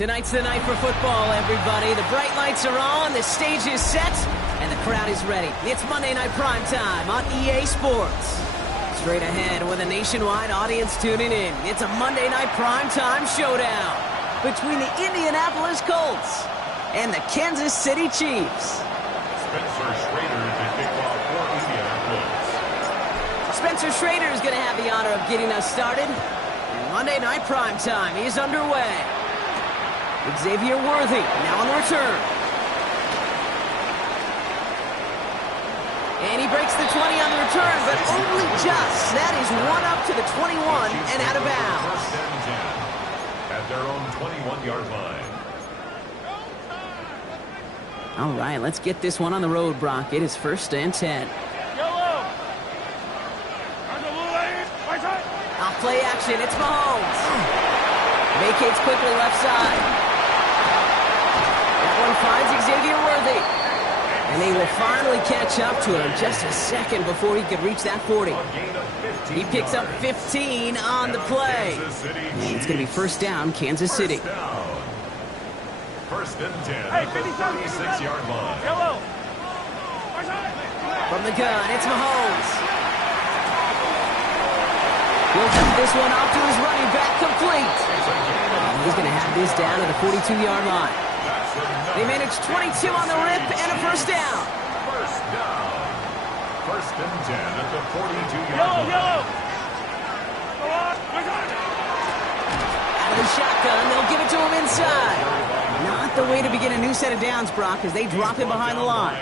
Tonight's the night for football, everybody. The bright lights are on, the stage is set, and the crowd is ready. It's Monday Night Primetime on EA Sports. Straight ahead with a nationwide audience tuning in. It's a Monday Night Primetime showdown between the Indianapolis Colts and the Kansas City Chiefs. Spencer Schrader to kick off for Indianapolis. Spencer Schrader is going to have the honor of getting us started. And Monday Night Primetime is underway. Xavier Worthy now on the return. And he breaks the 20 on the return, but only just. That is one up to the 21 and out of bounds. First and 10 at their own 21-yard line. All right, let's get this one on the road, Brock. It is first and 10. Off play action, it's Mahomes. Vacates quickly left side. That one finds Xavier Worthy. And they will finally catch up to him just a second before he could reach that 40. He picks up 15 on the play. And it's going to be first down, Kansas City. First and 10 at the 36-yard line. From the gun, it's Mahomes. He'll dump this one off to his running back, complete. And he's going to have this down at the 42-yard line. They manage 22 on the rip and a first down. First down. First and 10 at the 42-yard line. Out of the shotgun, they'll give it to him inside. Not the way to begin a new set of downs, Brock, as they drop him behind the line.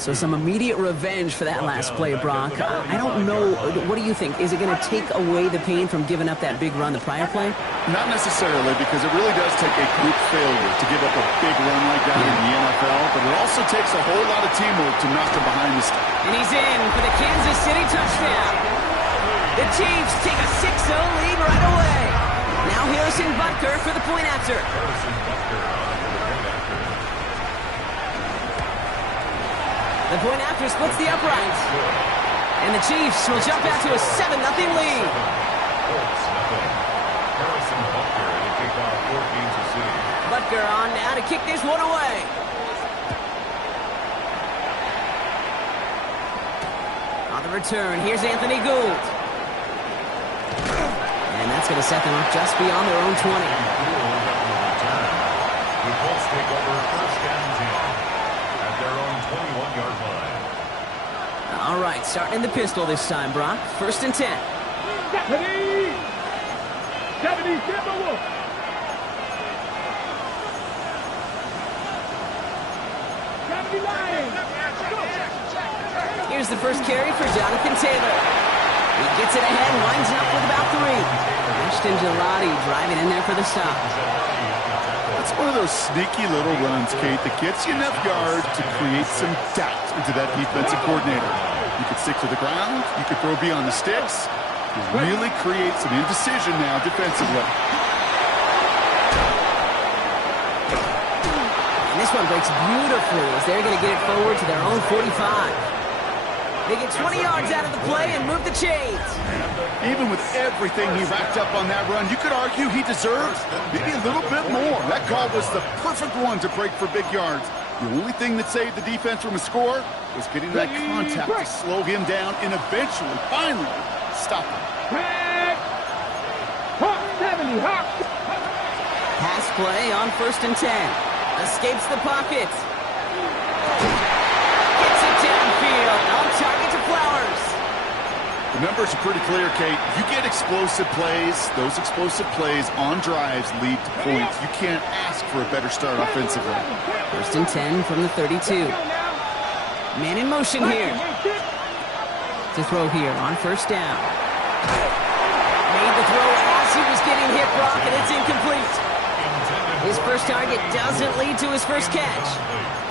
So some immediate revenge for that last play, Brock. I don't know. What do you think? Is it going to take away the pain from giving up that big run the prior play? Not necessarily, because it really does take a group failure to give up a big run like that in the NFL, but it also takes a whole lot of teamwork to knock him behind the stick. And he's in for the Kansas City touchdown. The Chiefs take a 6-0 lead right away. Now Harrison Butker for the point after. The point after splits the uprights. And the Chiefs will jump out to a 7-0 lead. Butker on now to kick this one away. On the return, here's Anthony Gould. And that's going to set them up just beyond their own 20. The Colts take over first and 10 at their own 21-yard line. All right, starting in the pistol this time, Brock. First and 10. 70, Here's the first carry for Jonathan Taylor. He gets it ahead, winds up with about 3. Ashton Gelati driving in there for the stop. It's one of those sneaky little runs, Kate, that gets you enough yards to create some doubt into that defensive coordinator. You could stick to the ground, you could throw beyond the sticks. You really create some indecision now defensively. And this one breaks beautifully as they're going to get it forward to their own 45. They get 20 yards out of the play and move the chains. Even with everything he racked up on that run, you could argue he deserved maybe a little bit more. That call was the perfect one to break for big yards. The only thing that saved the defense from a score was getting that contact to slow him down and eventually, finally, stop him. Pass play on first and 10. Escapes the pocket. Gets it downfield. On target to Flowers. The numbers are pretty clear, Kate. You get explosive plays. Those explosive plays on drives lead to points. You can't ask for a better start offensively. First and 10 from the 32. Man in motion here. To throw here on first down. Made the throw as he was getting hit, Brock, and it's incomplete. His first target doesn't lead to his first catch.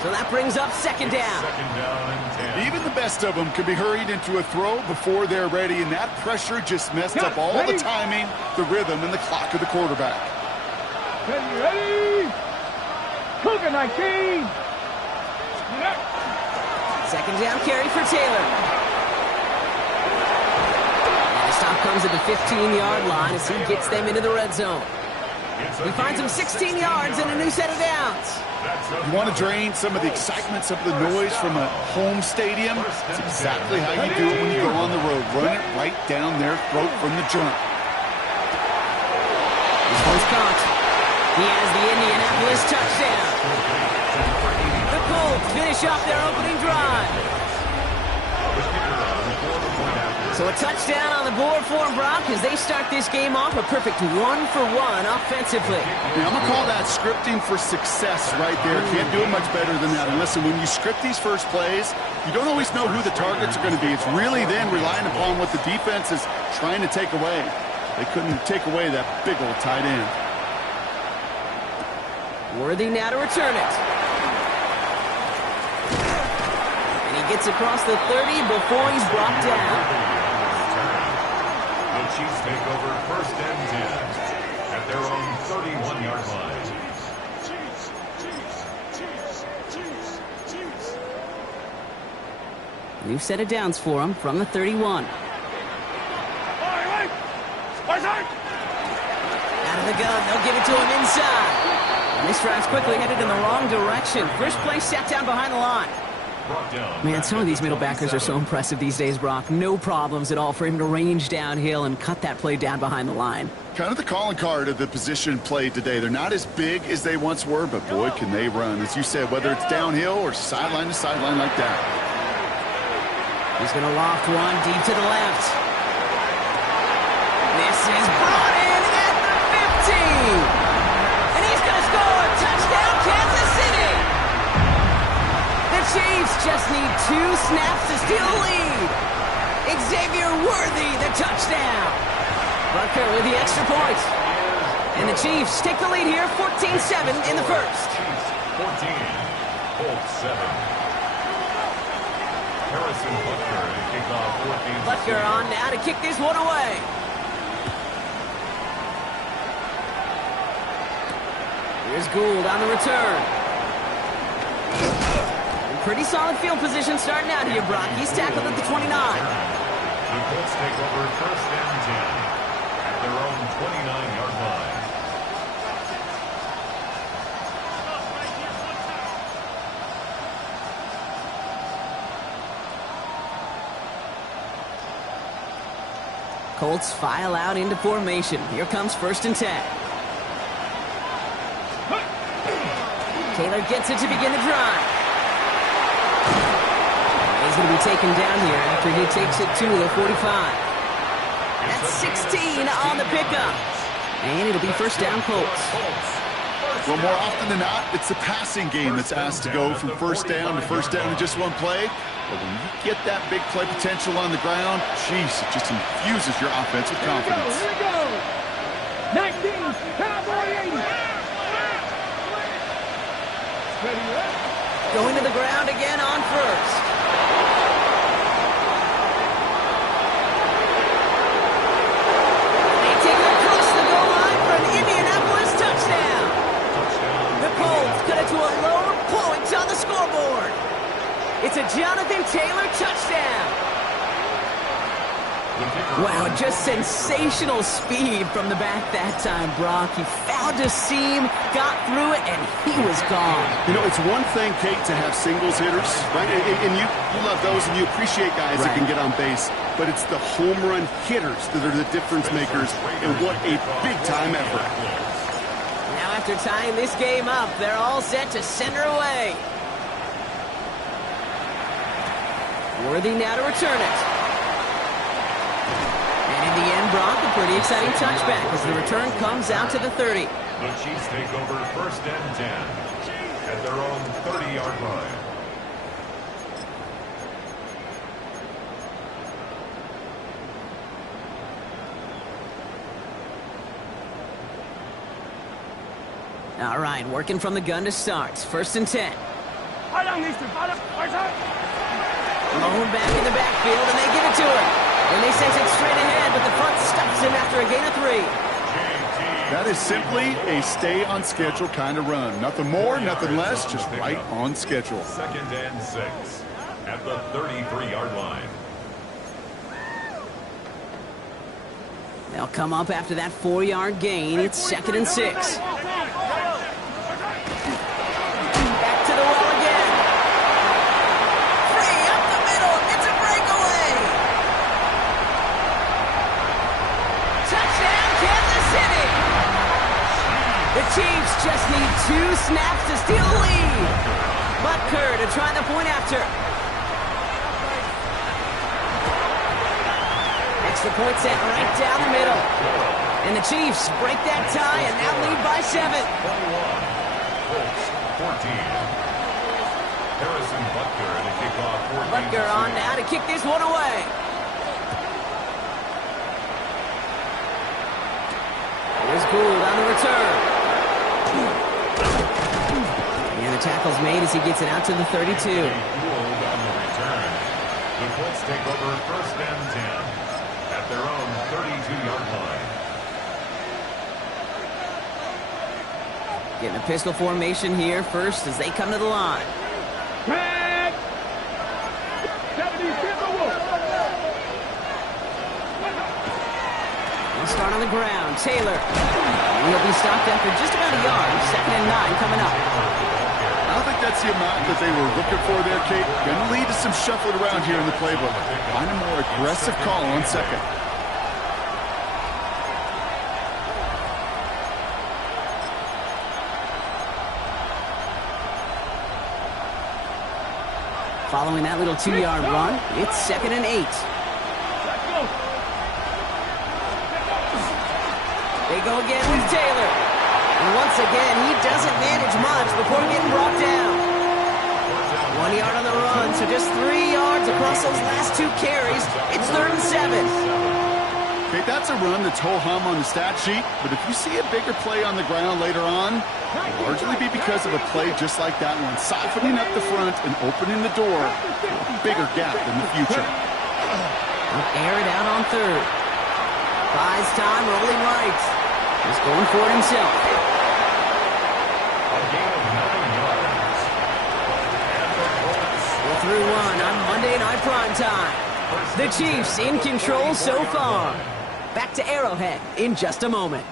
So that brings up second down. Even the best of them can be hurried into a throw before they're ready, and that pressure just messed up all the timing, the rhythm, and the clock of the quarterback. Ready? Cougar 19. Second down carry for Taylor. And the stop comes at the 15-yard line as he gets them into the red zone. He finds him 16 yards and a new set of downs. You want to drain some of the excitement, some of the noise from a home stadium? It's exactly how you do it when you go on the road. Run it right down their throat from the jump. This one's caught. He has the Indianapolis touchdown. The Colts finish off their opening drive. So a touchdown on the board for them, Brock, as they start this game off a perfect 1-for-1 offensively. Yeah, I'm going to call that scripting for success right there. Can't do it much better than that. And listen, when you script these first plays, you don't always know who the targets are going to be. It's really then relying upon what the defense is trying to take away. They couldn't take away that big old tight end. Worthy now to return it. And he gets across the 30 before he's brought down. The Chiefs take over first and 10 at their own 31-yard line. New set of downs for him from the 31. Out of the gun, they'll give it to him inside. And this drive's quickly headed in the wrong direction. First play set down behind the line. Man, some of these middle backers are so impressive these days, Brock. No problems at all for him to range downhill and cut that play down behind the line. Kind of the calling card of the position played today. They're not as big as they once were, but boy, can they run. As you said, whether it's downhill or sideline to sideline like that. He's going to loft one deep to the left. This is brought in at the 15. And he's going to score. Touchdown, Kansas City. The Chiefs just need 2 snaps to steal the lead. Xavier Worthy, the touchdown. Butker with the extra point. And the Chiefs take the lead here, 14-7 in the first. 14, Colts 7. Harrison Butker to kick off 14. Butker on now to kick this one away. Here's Gould on the return. And pretty solid field position starting out here, Brock. He's tackled at the 29. The Colts take over first and 10 at their own 29-yard line. Colts file out into formation. Here comes first and 10. Taylor gets it to begin the drive. He's going to be taken down here after he takes it to the 45. That's 16 on the pickup. And it'll be first down, Colts. Well, more often than not, it's the passing game that's asked to go from first down to first down in just one play. But when you get that big play potential on the ground, geez, it just infuses your offense with confidence. Here we go. 19, Cowboy 80. Going to the ground again on first. They take it across the goal line for an Indianapolis touchdown. The Colts cut it to a lower point on the scoreboard. It's a Jonathan Taylor touchdown. Wow, just sensational speed from the back that time, Brock. He found a seam, got through it, and he was gone. You know, it's one thing, Kate, to have singles hitters, right? And you love those, and you appreciate guys that can get on base. But it's the home run hitters that are the difference makers, and what a big-time effort. Now, after tying this game up, they're all set to send her away. Worthy now to return it. And in the end, Brock, a pretty exciting touchback as the return comes out to the 30. The Chiefs take over first and 10 at their own 30-yard line. All right, working from the gun to start. First and 10. Blown back in the backfield, and they give it to him. And they send it straight ahead, but the front stops him after a gain of 3. That is simply a stay-on-schedule kind of run. Nothing more, nothing less, just right on schedule. Second and 6 at the 33-yard line. They'll come up after that 4-yard gain. It's 2nd and 6. Back to the well again. Free up the middle. It's a breakaway. Touchdown, Kansas City. The Chiefs just need 2 snaps to steal the lead. Butker to try the point after. The point set right down the middle. And the Chiefs break that tie and now lead by 7. 21. Colts 14. Harrison Butker to kick off 14. Butker on now to kick this one away. Here's Gould on the return. And the tackle's made as he gets it out to the 32. Gould on the return. The Colts take over 1st and 10. At their own 32-yard line. Getting a pistol formation here first as they come to the line. Tag! 76 We'll start on the ground. Taylor. And he'll be stopped after just about a yard. 2nd and 9 coming up. I don't think that's the amount that they were looking for there, Kate. Going to lead to some shuffling around here in the playbook. Find a more aggressive call on 2nd. Following that little 2-yard run, it's 2nd and 8. They go again with Taylor. And once again, he doesn't manage much before getting brought down. 1 yard on the run, so just 3 yards across those last 2 carries. It's 3rd and 7. Okay, that's a run that's ho-hum on the stat sheet, but if you see a bigger play on the ground later on, it'll largely be because of a play just like that one, softening up the front and opening the door to a bigger gap in the future. He'll air it out on 3rd. Buys time, rolling right. He's going for it himself. A gain of 9 yards. And the Colts. We're through 1 on Monday Night Primetime. The Chiefs in control so far. Back to Arrowhead in just a moment.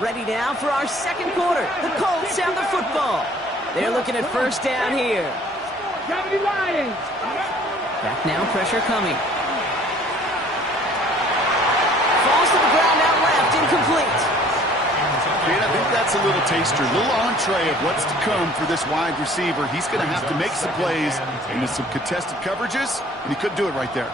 Ready now for our 2nd quarter. The Colts have the football. They're looking at 1st down here. Back now, pressure coming. Falls to the ground out left, incomplete. And I think that's a little taster, a little entree of what's to come for this wide receiver. He's going to have to make some plays into some contested coverages, and he couldn't do it right there.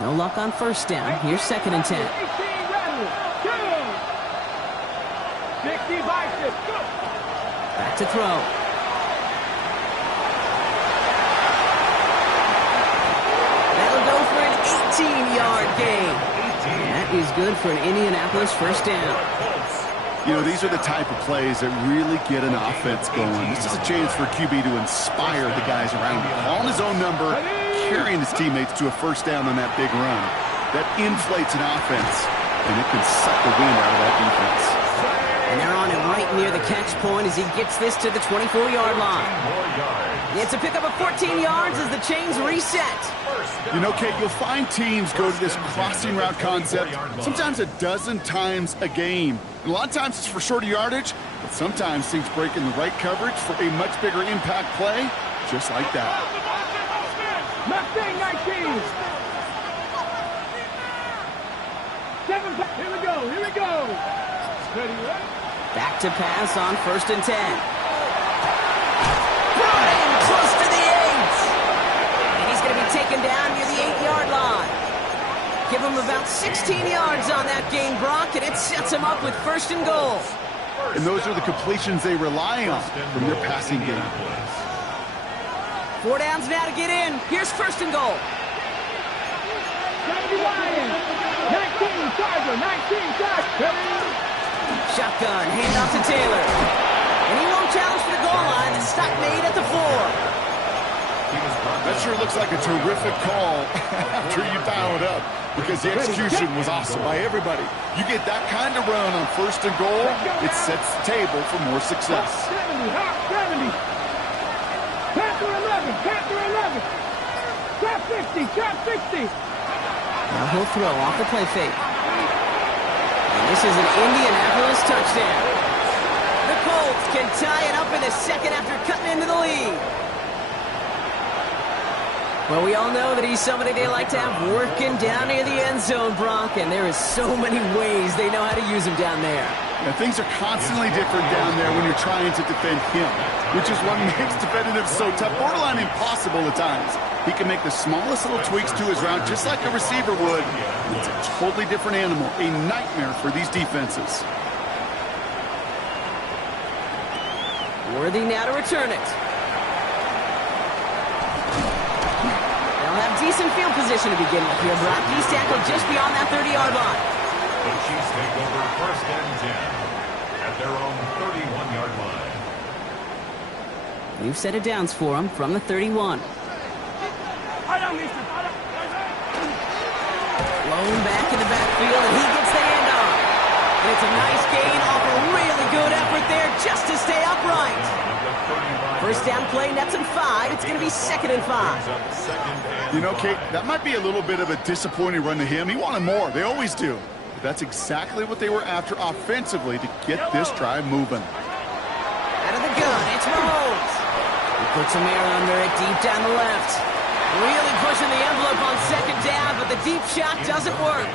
No luck on 1st down. Here's 2nd and 10. Back to throw. That'll go for an 18-yard gain. That is good for an Indianapolis 1st down. You know, these are the type of plays that really get an offense going. This is a chance for QB to inspire the guys around him. Calling his own number, carrying his teammates to a 1st down on that big run. That inflates an offense, and it can suck the wind out of that defense. And they're on him right near the catch point as he gets this to the 24-yard line. It's a pickup of 14 yards as the chains reset. You know, Kate, you'll find teams go to this crossing route concept sometimes a dozen times a game. And a lot of times it's for shorter yardage, but sometimes things break in the right coverage for a much bigger impact play, just like that. Mustang 19. 7. Here we go. Here we go. Ready, right? Back to pass on 1st and 10. Brian close to the 8. And he's going to be taken down near the 8-yard line. Give him about 16 yards on that gain, Brock, and it sets him up with 1st and goal. And those are the completions they rely on from their passing game. 4 downs now to get in. Here's 1st and goal. 70 Lions. 19 Charger. 19 Charger. Shotgun, hand off to Taylor. And he won't challenge for the goal line. The stop made at the 4. That sure looks like a terrific call after you foul it up, because the execution was awesome by everybody. You get that kind of run on first and goal, it sets the table for more success. 70, Hawk 70. Panther 11, Panther 11. Trap 50, Trap 60. Now he'll throw off the play fake. And this is an Indianapolis touchdown. The Colts can tie it up in the second after cutting into the lead. Well, we all know that he's somebody they like to have working down near the end zone, Brock, and there is so many ways they know how to use him down there. Yeah, things are constantly different down there when you're trying to defend him, which is what makes defending him so tough, borderline impossible at times. He can make the smallest little tweaks to his route just like a receiver would. It's a totally different animal, a nightmare for these defenses. Worthy now to return it. They'll have decent field position to begin with here, Brock. He's tackled just beyond that 30-yard line. The Chiefs take over first and 10 at their own 31-yard line. New set of downs for him from the 31. Blown back in the backfield, and he gets the handoff. And it's a nice gain off a really good effort there just to stay upright. First down play, nets him 5. It's going to be 2nd and 5. You know, Kate, that might be a little bit of a disappointing run to him. He wanted more. They always do. But that's exactly what they were after offensively to get this drive moving. Out of the gun, it's Mahomes. He puts some air under it deep down the left. Really pushing the envelope on second down, but the deep shot doesn't work.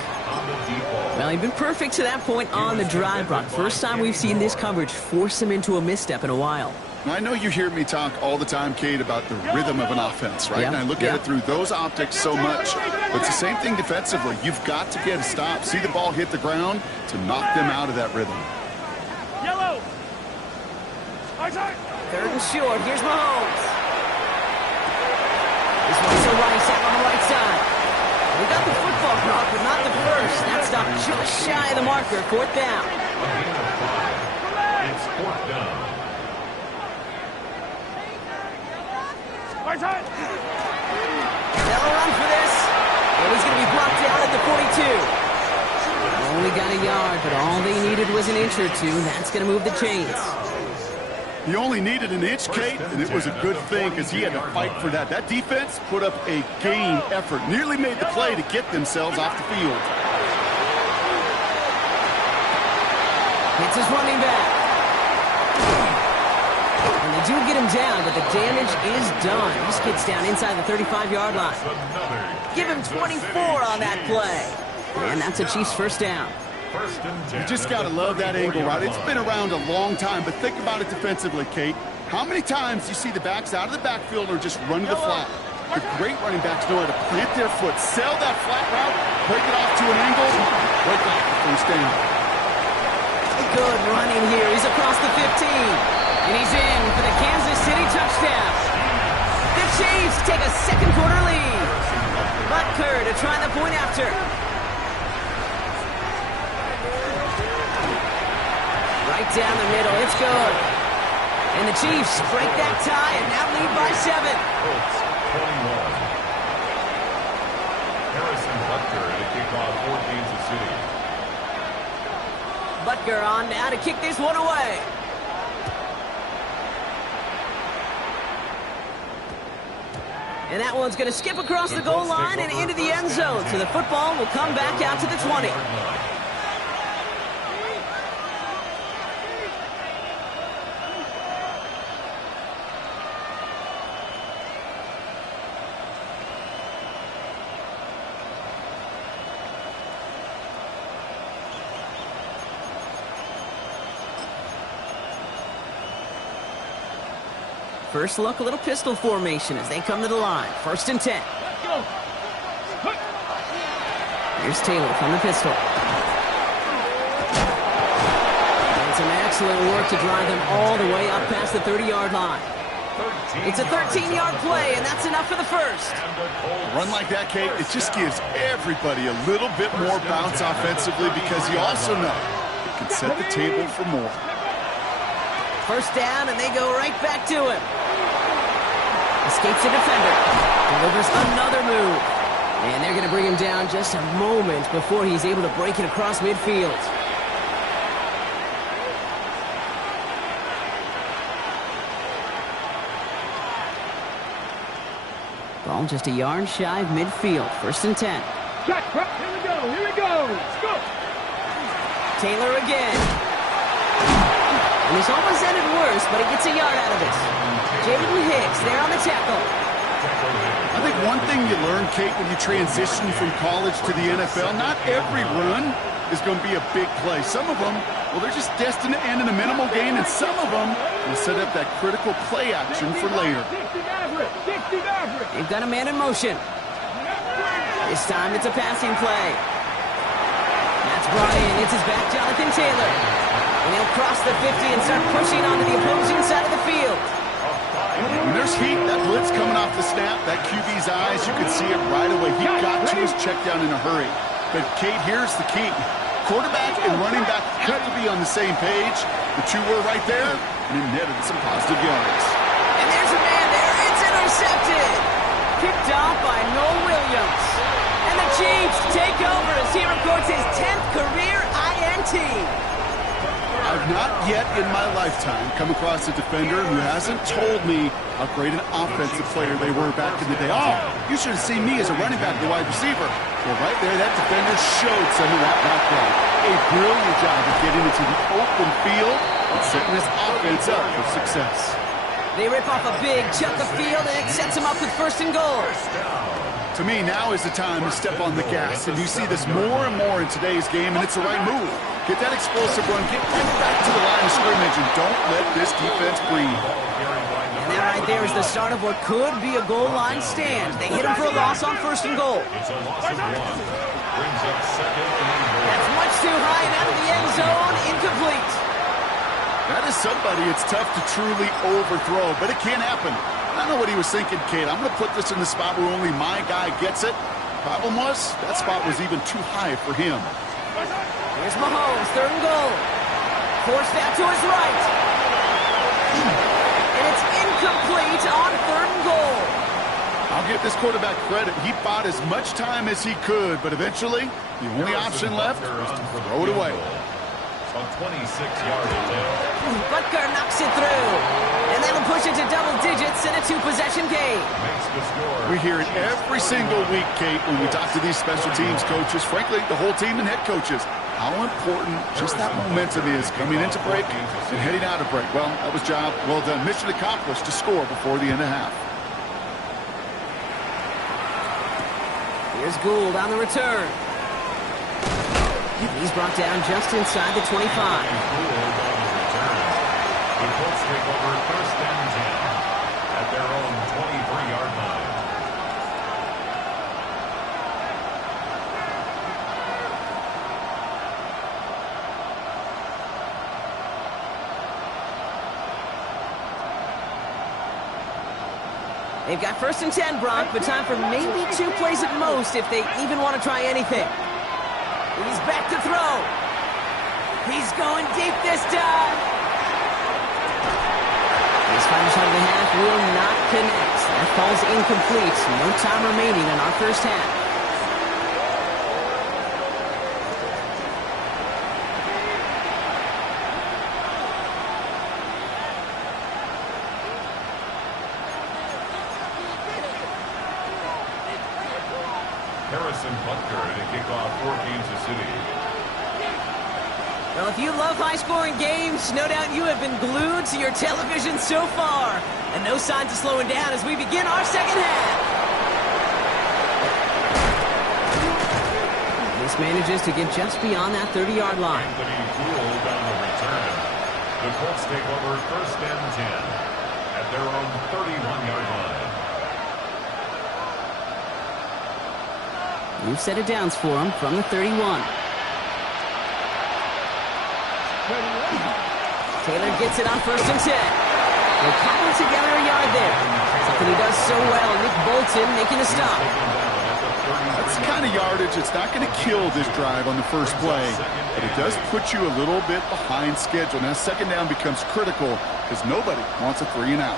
Well, he'd been perfect to that point on the drive, Brock. First time we've seen this coverage force him into a misstep in a while. Now, I know you hear me talk all the time, Kate, about the rhythm of an offense, right? And I look at it through those optics so much. But it's the same thing defensively. You've got to get a stop, see the ball hit the ground to knock them out of that rhythm. Yellow. 3rd and short. Here's Mahomes. This one's to Rice out on the right side. We got the football, Brock, but not the first. That stop just shy of the marker. 4th down. It's 4th down. They'll run for this. And he's going to be blocked down at the 42. Only got a yard, but all they needed was an inch or two. That's going to move the chains. He only needed an inch, Kate, and it was a good thing because he had to fight for that. That defense put up a game effort, nearly made the play to get themselves off the field. Hits his running back. And they do get him down, but the damage is done. This kid's down inside the 35-yard line. Give him 24 on that play. And that's a Chiefs first down. You just got to love that angle, right? It's been around a long time, but think about it defensively, Kate. How many times you see the backs out of the backfield or just run to the flat? The great running backs know how to plant their foot, sell that flat route, break it off to an angle, break off the first down. Good running here. He's across the 15. And he's in for the Kansas City touchdown. The Chiefs take a second quarter lead. Butker to try the point after. Right down the middle. It's good. And the Chiefs break that tie and now lead by 7. Colts 21. Harrison Butker to kick off for Kansas City. Butker on now to kick this one away. And that one's going to skip across the goal line and into the end zone. So the football will come back out to the 20. First look, a little pistol formation as they come to the line. 1st and 10. Here's Taylor from the pistol. And some excellent work to drive them all the way up past the 30-yard line. It's a 13-yard play, and that's enough for the first. run like that, Kate, it just gives everybody a little bit more bounce offensively because you also know it can set the table for more. First down, and they go right back to him. Escapes a defender. Delivers another move. And they're going to bring him down just a moment before he's able to break it across midfield. Ball just a yard shy of midfield. 1st and 10. Check, here we go, here we go. Let's go. Taylor again. And this almost ended worse, but he gets a yard out of it. Jaden Hicks there on the tackle. I think one thing you learn, Kate, when you transition from college to the NFL, not every run is going to be a big play. Some of them, well, they're just destined to end in a minimal gain, and some of them will set up that critical play action for later. They've got a man in motion. This time it's a passing play. That's Brian. It's his back, Jonathan Taylor. And he'll cross the 50 and start pushing onto the opposing side of the field. When there's heat, that blitz coming off the snap, that QB's eyes, you can see it right away. He got to his check down in a hurry. But, Kate, here's the key. Quarterback and running back have to be on the same page. The two were right there, and it netted some positive yards. And there's a man there. It's intercepted. Picked off by Noel Williams. And the Chiefs take over as he records his 10th career INT. I've not yet in my lifetime come across a defender who hasn't told me how great an offensive player they were back in the day. Oh, you should have seen me as a running back, the wide receiver. Well, right there, that defender showed some of that background. A brilliant job of getting into the open field and setting his offense up for success. They rip off a big chunk of field, and it sets them up with 1st and goal. To me, now is the time to step on the gas, and you see this more and more in today's game, and it's the right move. Get that explosive run, get right back to the line of scrimmage, and don't let this defense breathe. And that right there is the start of what could be a goal line stand. They hit him for a loss on 1st and goal. It's a loss of 1. Brings up 2nd and goal. That's much too high and out of the end zone. Incomplete. That is somebody it's tough to truly overthrow, but it can happen. I don't know what he was thinking, Kate. I'm going to put this in the spot where only my guy gets it. Problem was, that spot was even too high for him. Here's Mahomes, 3rd and goal. Forced out to his right. And it's incomplete on 3rd and goal. I'll give this quarterback credit. He bought as much time as he could, but eventually, the only option left was to throw it away. A 26-yard attempt. Butker knocks it through. And that'll push it to double digits in a 2-possession game. Makes the score. We hear it every single week, Kate, when we talk to these special teams coaches, frankly, the whole team and head coaches, how important just that momentum is coming into break and heading out of break. Well, that was job well done. Mission accomplished to score before the end of half. Here's Gould on the return. He's brought down just inside the 25. The Colts take over 1st and 10 at their own 23-yard line. They've got 1st and 10, Brock, but time for maybe 2 plays at most if they even want to try anything. He's back to throw. He's going deep this time. His final shot of the half will not connect. That falls incomplete. No time remaining in our 1st half. Harrison Butker to kick off for Kansas City. Well, if you love high-scoring games, no doubt you have been glued to your television so far. And no signs of slowing down as we begin our 2nd half. This manages to get just beyond that 30-yard line. Anthony Gould on the return. The Colts take over 1st and 10 at their own 31-yard line. New set of downs for him from the 31. Taylor gets it on 1st and 10. They're cobbling together a yard there. Something he does so well. Nick Bolton making a stop. That's the kind of yardage it's not going to kill this drive on the first play, but it does put you a little bit behind schedule. Now, second down becomes critical because nobody wants a 3 and out.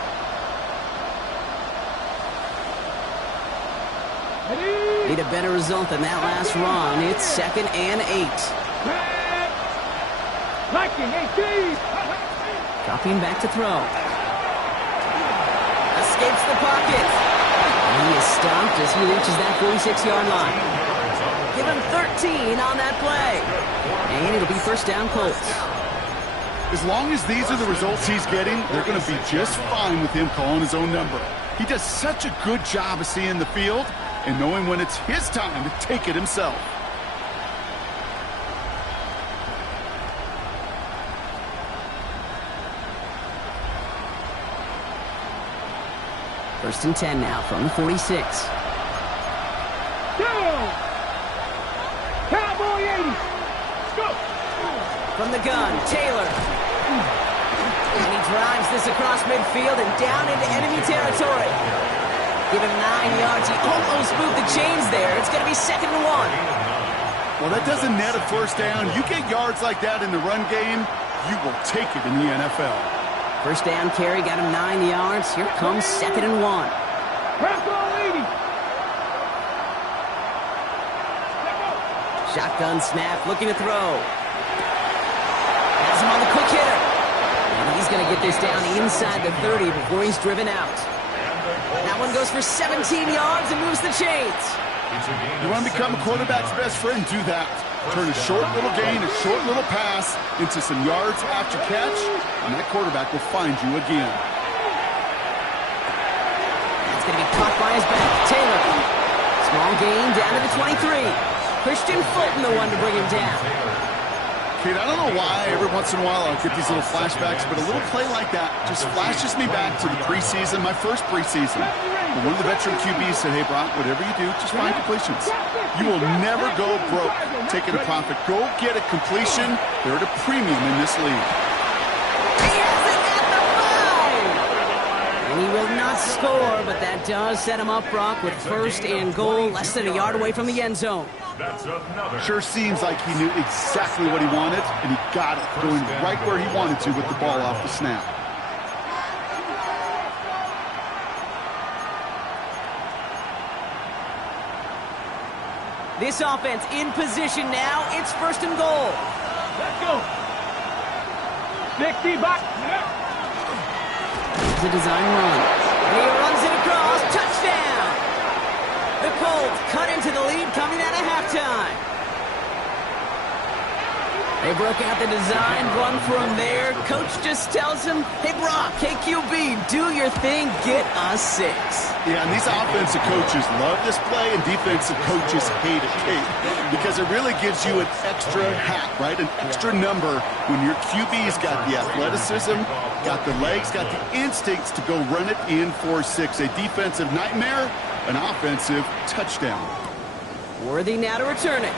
Need a better result than that last run. It's 2nd and 8. Dropping back to throw. Escapes the pocket. And he is stopped as he reaches that 46-yard line. Give him 13 on that play. And it'll be first down Colts. As long as these are the results he's getting, they're going to be just fine with him calling his own number. He does such a good job of seeing the field and knowing when it's his time to take it himself. First and 10 now from the 46. Cowboy 80. Go. From the gun, Taylor. And he drives this across midfield and down into enemy territory. Give him 9 yards. He almost moved the chains there. It's going to be 2nd and 1. Well, that doesn't net a first down. You get yards like that in the run game, you will take it in the NFL. First down carry, got him 9 yards. Here comes 2nd and 1. Shotgun snap, looking to throw. Has him on the quick hitter. And he's going to get this down inside the 30 before he's driven out. That one goes for 17 yards and moves the chains. You want to become a quarterback's best friend? Do that. Turn a short little gain, a short little pass into some yards after catch, and that quarterback will find you again. That's going to be caught by his back. Taylor. Small gain down to the 23. Christian Fulton, the one to bring him down. Kate, I don't know why every once in a while I'll get these little flashbacks, but a little play like that just flashes me back to the preseason, my first preseason. And one of the veteran QBs said, hey, Brock, whatever you do, just find completions. You will never go broke taking a profit. Go get a completion. They're at a premium in this league. He has it at the 5! And he will not score, but that does set him up, Brock, with first and goal, less than a yard away from the end zone. Sure seems like he knew exactly what he wanted, and he got it, going right where he wanted to with the ball off the snap. This offense in position now. It's first and goal. Let's go. 60 back. It's a design run. And he runs it across. Touchdown. The Colts cut into the lead coming out of halftime. They broke out the design run for him there. Coach just tells him, hey, Brock, KQB, do your thing, get us 6. Yeah, and these offensive coaches love this play, and defensive coaches hate it, Kate, because it really gives you an extra hat, right? An extra number when your QB's got the athleticism, got the legs, got the instincts to go run it in for 6. A defensive nightmare, an offensive touchdown. Worthy now to return it.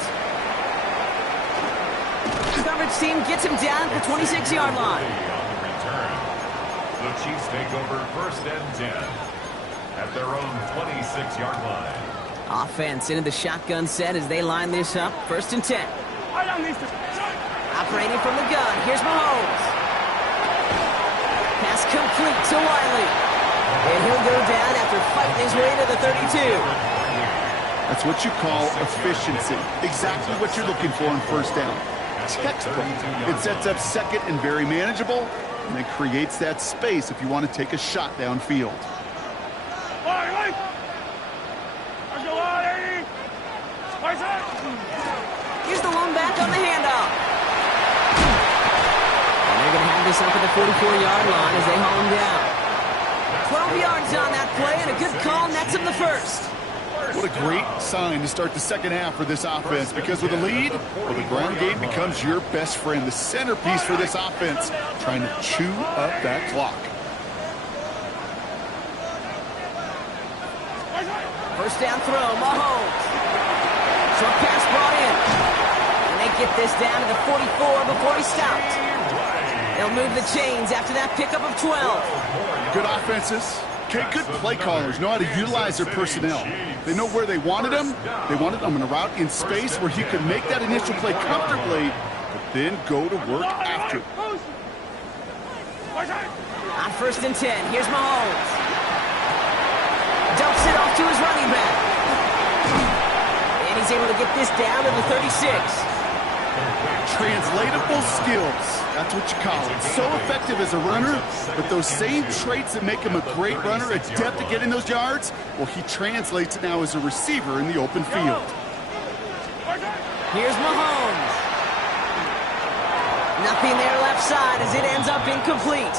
Coverage team gets him down at the 26-yard line. The Chiefs take over first and 10 at their own 26-yard line. Offense into the shotgun set as they line this up. First and 10. Operating from the gun. Here's Mahomes. Pass complete to Wiley. And he'll go down after fighting his way to the 32. That's what you call efficiency. Exactly what you're looking for in first down. Textbook. It sets up second and very manageable, and it creates that space if you want to take a shot downfield. Here's the lone back on the handoff. And they're going to have this up at the 44-yard line as they haul him down. 12 yards on that play, and a good call nets him the first. What a great sign to start the second half for this offense, because with a lead, well, the ground game becomes your best friend, the centerpiece for this offense, trying to chew up that clock. First down throw, Mahomes. Short pass brought in. And they get this down to the 44 before he stopped. They'll move the chains after that pickup of 12. Good offenses Okay, good play callers know how to utilize their personnel. They know where they wanted him. They wanted him in a route in space where he could make that initial play comfortably, but then go to work after. On 1st and 10, here's Mahomes. Dumps it off to his running back. And he's able to get this down to the 36. Translatable skills. That's what you call it. So effective as a runner, but those same traits that make him a great runner, adept at getting those yards, well, he translates it now as a receiver in the open field. Here's Mahomes. Nothing there left side as it ends up incomplete.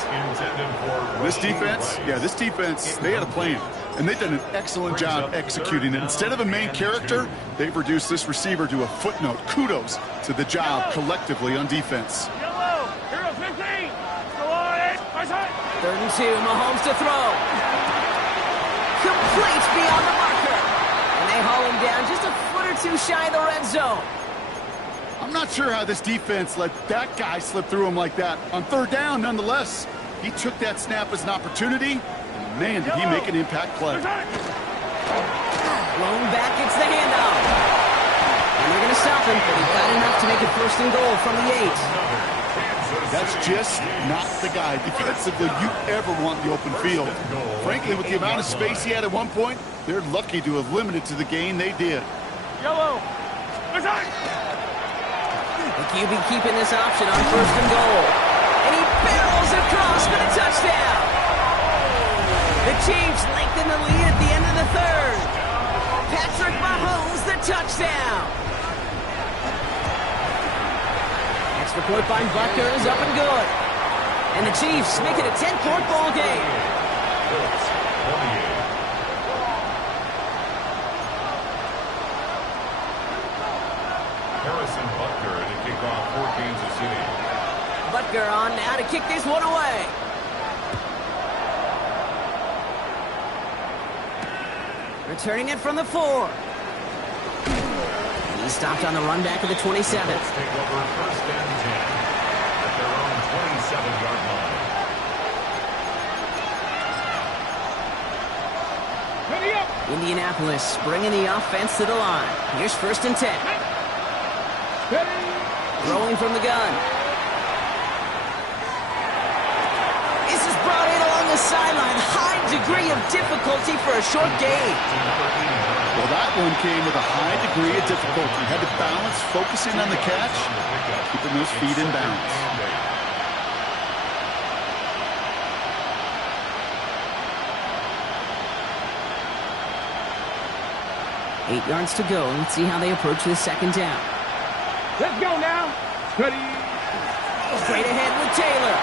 This defense, they had a plan, and they've done an excellent job executing it. Instead of a main character, they've reduced this receiver to a footnote. Kudos to the job collectively on defense. 3rd and 2, Mahomes to throw. Complete beyond the marker. And they haul him down just a foot or two shy of the red zone. I'm not sure how this defense let that guy slip through him like that. On 3rd down, nonetheless, he took that snap as an opportunity, and man, did he make an impact play. Thrown back, it's the handoff. And they're going to stop him, but he got enough to make it 1st and goal from the 8. That's just not the guy defensively you ever want in the open field. Frankly, with the amount of space he had at one point, they're lucky to have limited to the gain they did. The QB keeping this option on 1st and goal. And he barrels across for the touchdown. The Chiefs lengthen the lead at the end of the 3rd. Patrick Mahomes, the touchdown. Extra point by Butker is up and good. And the Chiefs make it a 10-point ball game. Butker on now to kick this one away. Returning it from the 4. He stopped on the run back of the 27. Let's take over 1st and 10 at their own 27-yard line. Indianapolis bringing the offense to the line. Here's 1st and 10. Throwing from the gun. This is brought in along the sideline. High degree of difficulty for a short gain. Well, that one came with a high degree of difficulty. Had to balance, focusing on the catch, keeping those feet in bounds. Eight yards to go. Let's see how they approach this 2nd down. Let's go now. Ready. Straight ahead with Taylor.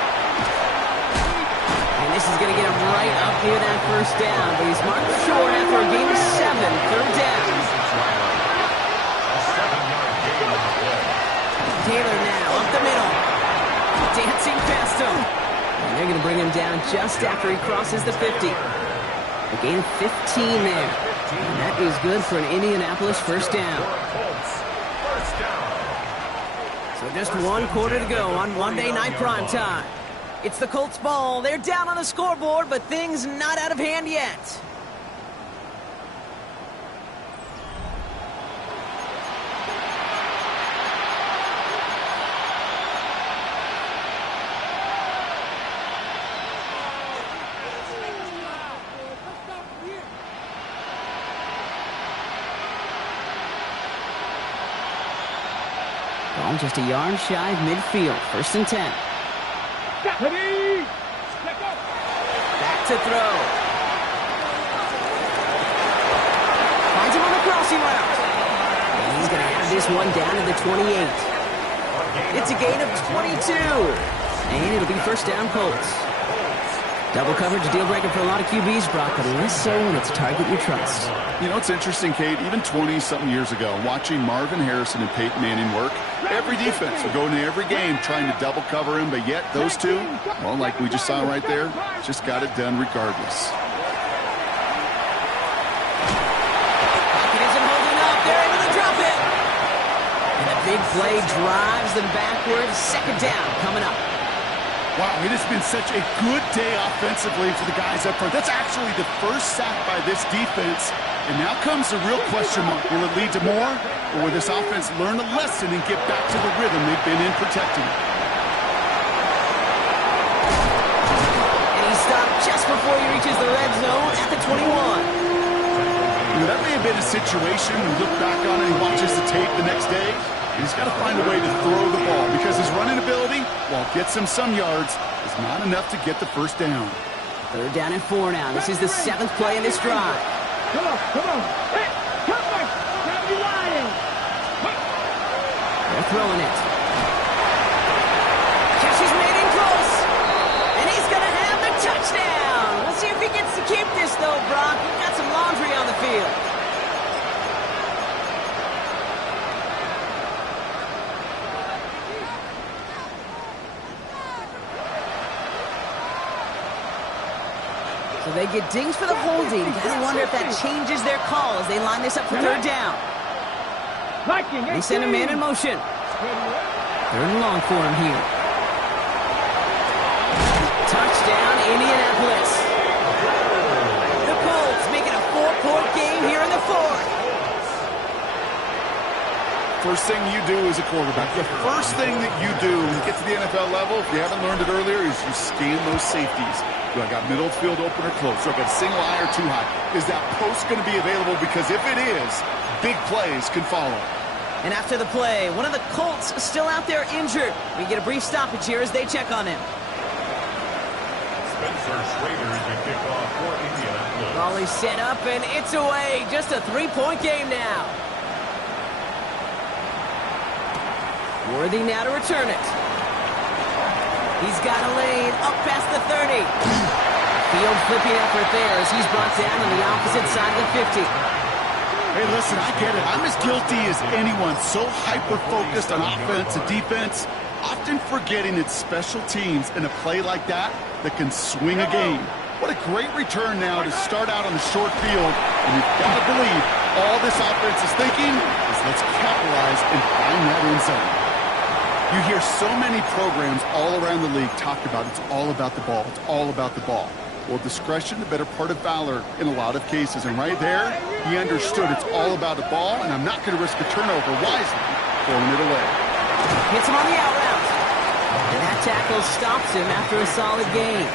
And this is going to get him right up near that 1st down. But he's marked short after a gain of 7. 3rd down. Taylor now up the middle. Dancing past him. And they're going to bring him down just after he crosses the 50. A gain of 15 there. And that is good for an Indianapolis 1st down. So just 1 quarter to go on Monday Night Primetime. It's the Colts ball. They're down on the scoreboard, but things not out of hand yet. Ball just a yard shy of midfield. 1st and 10. Back to throw. Finds him on the crossing route. And he's going to have this one down to the 28. It's a gain of 22. And it'll be 1st down Colts. Double coverage, a deal breaker for a lot of QBs, Brock, but less so when it's a target you trust. You know, it's interesting, Kate, even 20-something years ago, watching Marvin Harrison and Peyton Manning work, every defense would go into every game trying to double cover him, but yet those two, well, like we just saw right there, just got it done regardless. Pocket isn't holding up. They're able to drop it. And the big play drives them backwards. 2nd down coming up. Wow, it has been such a good day offensively for the guys up front. That's actually the first sack by this defense. And now comes the real question mark. Will it lead to more? Or will this offense learn a lesson and get back to the rhythm they've been in protecting? And he stopped just before he reaches the red zone at the 21. You know, that may have been a situation when you look back on it and watches the tape the next day. He's got to find a way to throw the ball because his running ability, while it gets him some yards, is not enough to get the first down. 3rd down and 4 now. This is the 7th play in this drive. Come on, come on. Hey, come on. Grab your line. They're throwing it. Catch is made in close. And he's going to have the touchdown. We'll see if he gets to keep this, though, Brock. We've got some laundry on the field. So they get dinged for the holding. Gotta wonder if that changes their call as they line this up for 3rd down. They send a man in motion. 3rd and long for him here. Touchdown, Indianapolis. The Colts make it a 4-point game here in the 4th. First thing you do as a quarterback, the first thing that you do when you get to the NFL level, if you haven't learned it earlier, is you scan those safeties. Do I got middle field open or close? Do I got single high or too high? Is that post going to be available? Because if it is, big plays can follow. And after the play, one of the Colts still out there injured. We get a brief stoppage here as they check on him. Spencer Schrader is the kickoff for Indianapolis. Ball is set up and it's away. Just a 3-point game now. Worthy now to return it. He's got a lane up past the 30. Field flipping effort there as he's brought down on the opposite side of the 50. Hey, listen, I get it. I'm as guilty as anyone. So hyper-focused on offense and defense, often forgetting it's special teams in a play like that can swing a game. What a great return now to start out on the short field. And you've got to believe all this offense is thinking is let's capitalize and find that end zone. You hear so many programs all around the league talk about it's all about the ball. It's all about the ball. Well, discretion, the better part of valor in a lot of cases. And right there, he understood it's all about the ball, and I'm not going to risk a turnover wisely, throwing it away. Hits him on the out route. And that tackle stops him after a solid gain.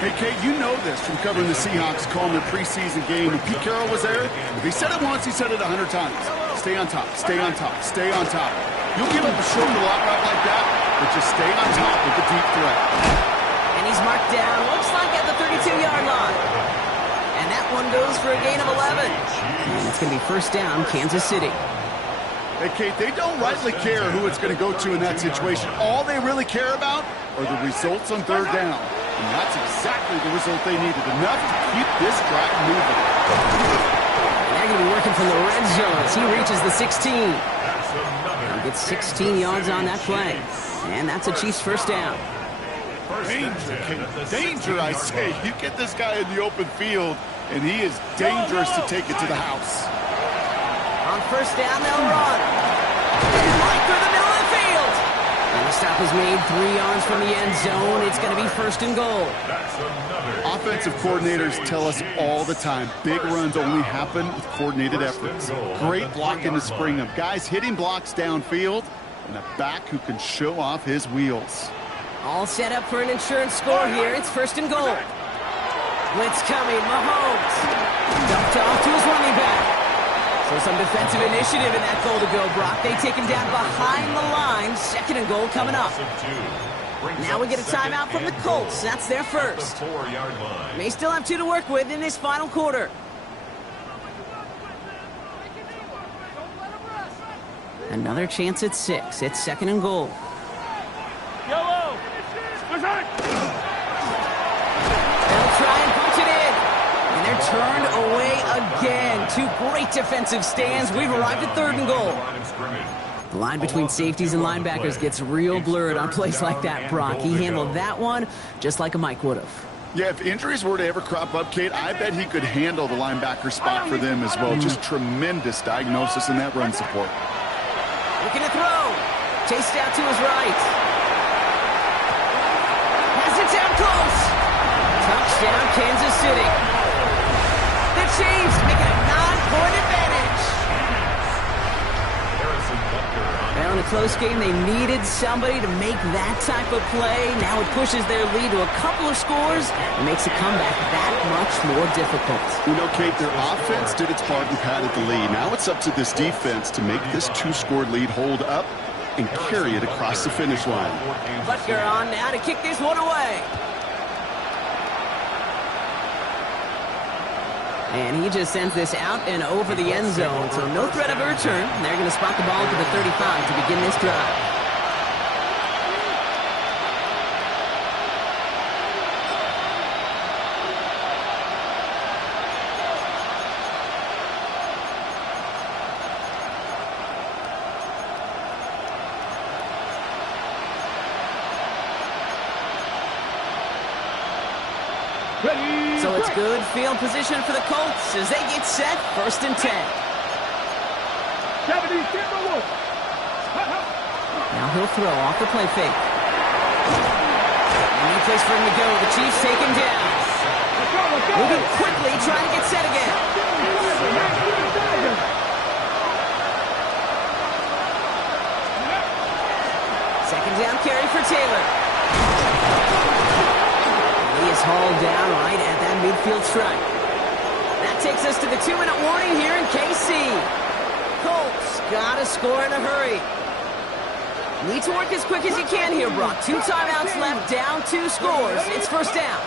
Hey, Kate, you know this from covering the Seahawks, calling their preseason game. When Pete Carroll was there, if he said it once, he said it 100 times. Stay on top, stay on top, stay on top. You'll give up a short little out route like that, but just stay on top with the deep threat. And he's marked down, looks like at the 32-yard line. And that one goes for a gain of 11. And it's going to be 1st down, Kansas City. Hey, Kate, they don't rightly care who it's going to go to in that situation. All they really care about are the results on 3rd down. And that's exactly the result they needed. Enough to keep this drive moving. And they're going to be working from the red zone as he reaches the 16. He gets 16 yards on that play. And that's a Chiefs 1st down. Danger, Kate. Danger, I say. You get this guy in the open field, and he is dangerous to take it to the house. On 1st down, they'll run. Right through the middle of the field. And the stop is made 3 yards from the end zone. It's going to be 1st and goal. Offensive coordinators tell us all the time, big runs only happen with coordinated efforts. Great blocking to spring them. Guys hitting blocks downfield, and a back who can show off his wheels. All set up for an insurance score here. It's 1st and goal. Blitz coming. Mahomes. Dumped off to his running back. So some defensive initiative in that goal to go, Brock. They take him down behind the line. 2nd and goal coming up. Now we get a timeout from the Colts. That's their first. May still have 2 to work with in this final quarter. Another chance at 6. It's 2nd and goal. Yellow. They'll try and punch it in. And they're turned away again. 2 great defensive stands. We've arrived at 3rd and goal. The line between safeties and linebackers gets real blurred on plays like that, Brock. He handled that one just like a Mike would have. Yeah, if injuries were to ever crop up, Kate, I bet he could handle the linebacker spot for them as well. Just tremendous diagnosis in that run support. Looking to throw. Chased out to his right. it down close. Touchdown, Kansas City. The Chiefs make it a 9-point advantage. Now in a close game, they needed somebody to make that type of play. Now it pushes their lead to a couple of scores and makes a comeback that much more difficult. You know, Kate, their offense did its part and padded the lead. Now it's up to this defense to make this 2-score lead hold up and carry it across the finish line. Butker on now to kick this one away. And he just sends this out and over the end zone, so no threat of a return. They're going to spot the ball to the 35 to begin this drive. So it's good field position for the Colts as they get set, 1st and 10. Now he'll throw off the play fake. And no place for him to go. The Chiefs take him down. Moving quickly, trying to get set again. Second down carry for Taylor. He is hauled down right at that midfield stripe. That takes us to the 2-minute warning here in KC. Colts got to score in a hurry. Need to work as quick as you can here, Brock. 2 timeouts left, down 2 scores. It's 1st down.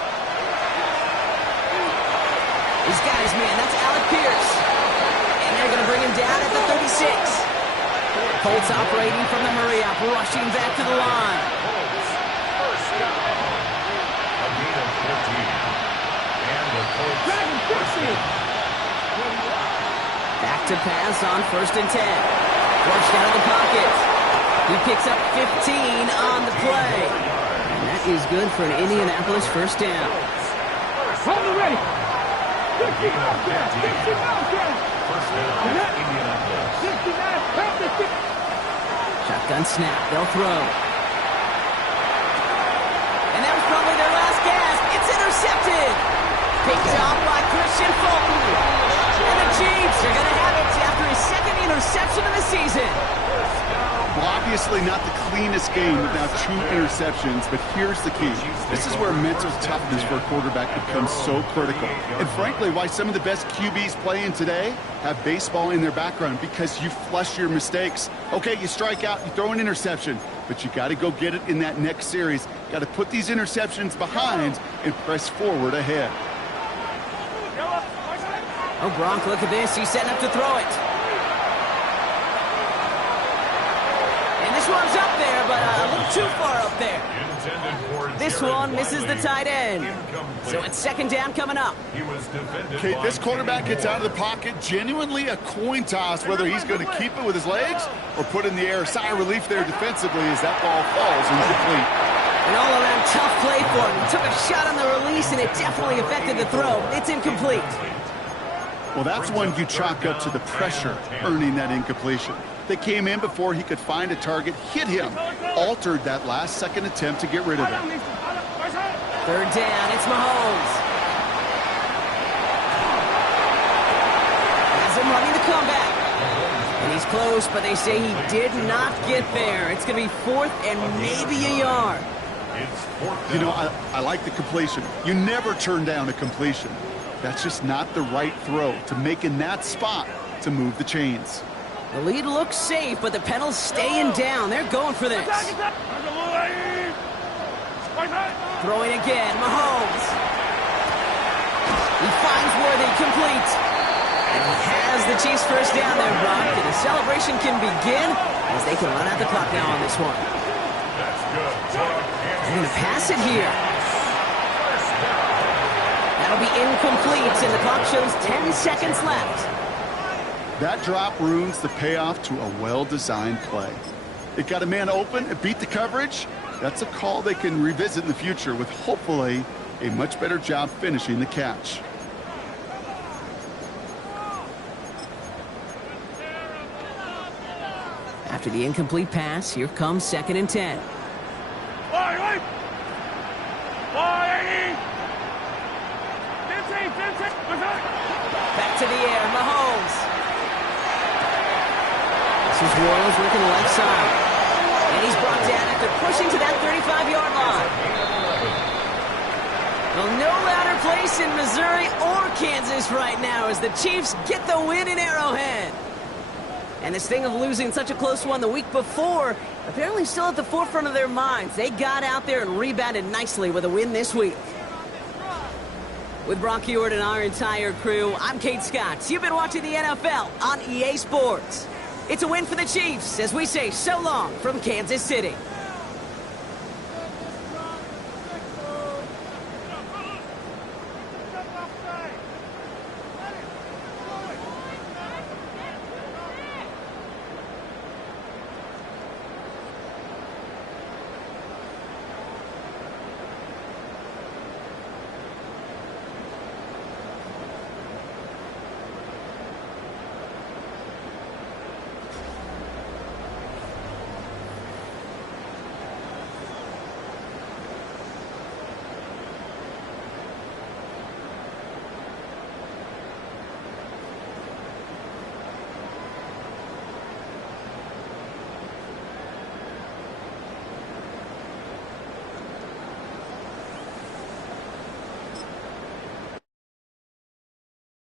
He's got his man. That's Alec Pierce. And they're going to bring him down at the 36. Colts operating from the hurry up, rushing back to the line. Back to pass on 1st and 10. Rushed out of the pocket. He picks up 15 on the play. And that is good for an Indianapolis 1st down. Hold it ready. 50 out there. 50 out there. 1st down, Indianapolis. 69, help the 50. Shotgun snap. They'll throw. And that was probably their last gasp. It's intercepted. Picked off by Christian Fulton. And the Chiefs are going to have it after his 2nd interception of the season. Well, obviously not the cleanest game with now 2 interceptions, but here's the key. This is where mental toughness for a quarterback becomes so critical. And frankly, why some of the best QBs playing today have baseball in their background, because you flush your mistakes. Okay, you strike out, you throw an interception, but you got to go get it in that next series. Got to put these interceptions behind and press forward ahead. Oh, Gronk, look at this. He's setting up to throw it. And this one's up there, but a little too far up there. This one misses the tight end. So it's 2nd down coming up. Okay, this quarterback gets out of the pocket. Genuinely a coin toss whether he's going to keep it with his legs or put in the air. Sigh of relief there defensively as that ball falls incomplete. An all-around tough play for him. He took a shot on the release, and it definitely affected the throw. It's incomplete. Well, that's one you chalk up to the pressure earning that incompletion. They came in before he could find a target, hit him, altered that last 2nd attempt to get rid of it. 3rd down, it's Mahomes. Has him running the comeback. And he's close, but they say he did not get there. It's going to be 4th and maybe a yard. You know, I like the completion. You never turn down a completion. That's just not the right throw to make in that spot to move the chains. The lead looks safe, but the penalty's staying down. They're going for this. Throwing again, Mahomes. He finds Worthy, complete. And he has the Chiefs 1st down there, Brock. And the celebration can begin as they can run out the clock now on this one. They're going to pass it here. That'll be incomplete, and the clock shows 10 seconds left. That drop ruins the payoff to a well-designed play. It got a man open, it beat the coverage. That's a call they can revisit in the future with hopefully a much better job finishing the catch. After the incomplete pass, here comes 2nd and 10. This is Royals looking left side. And he's brought down after pushing to that 35-yard line. Well, no louder place in Missouri or Kansas right now as the Chiefs get the win in Arrowhead. And this thing of losing such a close one the week before, apparently still at the forefront of their minds. They got out there and rebounded nicely with a win this week. With Brock Ewart and our entire crew, I'm Kate Scott. You've been watching the NFL on EA Sports. It's a win for the Chiefs as we say so long from Kansas City.